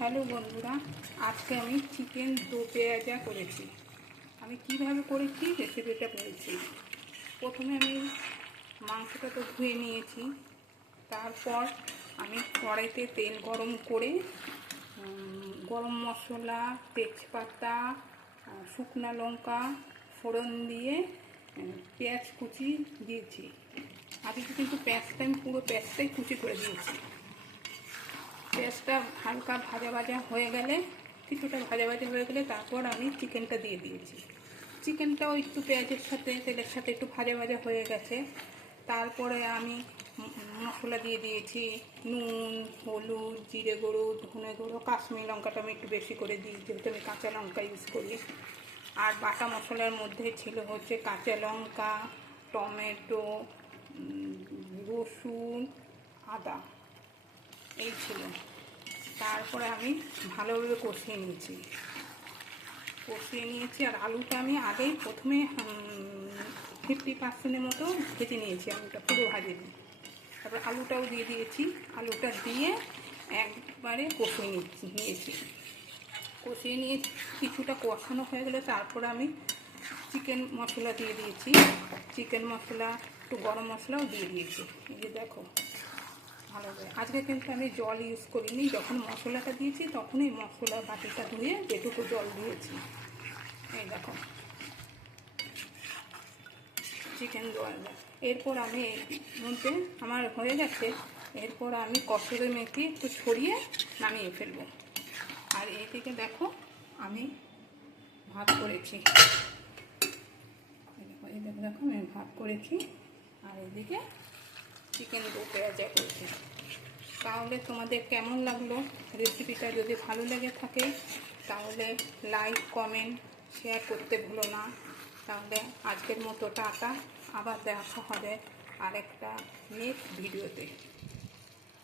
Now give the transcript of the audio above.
Hello বন্ধুরা, আজকে আমি চিকেন দো পেঁয়াজা করেছি। আমি কিভাবে করেছি রেসিপিটা বলছি। প্রথমে আমি মাংসটা তো ধুয়ে নিয়েছি। তারপর আমি কড়াইতে তেল গরম করে গরম মশলা, তেজপাতা, শুকনো লঙ্কা ফোড়ন দিয়ে পেঁয়াজ কুচি দিয়েছি। আজকে কিন্তু আমি পুরো পেঁয়াজটাই কুচি করে দিয়েছি। পেঁয়াজটা হালকা ভাজা ভাজা হয়ে গেলে, কিছুটা ভাজা ভাজা হয়ে গেলে তারপর আমি চিকেনটা দিয়ে দিয়েছি। চিকেনটাও একটু পেঁয়াজের সাথে তেলের সাথে একটু ভাজা ভাজা হয়ে গেছে। তারপরে আমি মশলা দিয়ে দিয়েছি, নুন, হলুদ, জিরে গুঁড়ো, ধনে গুঁড়ো, কাশ্মীরি লঙ্কাটা আমি একটু বেশি করে দিই, যেহেতু আমি কাঁচা লঙ্কা ইউজ করি। আর বাটা মশলার মধ্যে ছিল হচ্ছে কাঁচা লঙ্কা, টমেটো, রসুন, আদা, এই ছিল। তারপরে আমি ভালোভাবে কষিয়ে নিয়েছি। আর আলুটা আমি আগেই প্রথমে 50% মতো ভেজে নিয়েছি, আলুটা পুরো ভাজিনি। তারপর আলুটাও দিয়ে দিয়েছি। আলুটা দিয়ে একবারে কষিয়ে নিয়ে কিছুটা কষানো হয়ে গেলে তারপরে আমি চিকেন মশলা দিয়ে দিয়েছি। চিকেন মশলা, একটু গরম মশলাও দিয়ে দিয়েছি। এই যে দেখো, ভালোভাবে। আজকে কিন্তু আমি জল ইউজ করিনি, যখন মশলাটা দিয়েছি তখনই মশলা বাটিটা ধুয়ে যেটুকু জল দিয়েছি। এই দেখো চিকেন জল। এরপর আমি এর মধ্যে আমার হয়ে গেছে। এরপর আমি কসুরি মেথি একটু ছড়িয়ে নামিয়ে ফেলবো। আর এইদিকে দেখো আমি ভাত করেছি। দেখো আমি ভাত করেছি। আর এদিকে চিকেন দো পেঁয়াজা করেছি। তাহলে তোমাদের কেমন লাগলো রেসিপিটা? যদি ভালো লেগে থাকে তাহলে লাইক, কমেন্ট, শেয়ার করতে ভুলো না। তাহলে আজকের মতো টাটা, আবার দেখা হবে আরেকটা নেক্সট ভিডিওতে।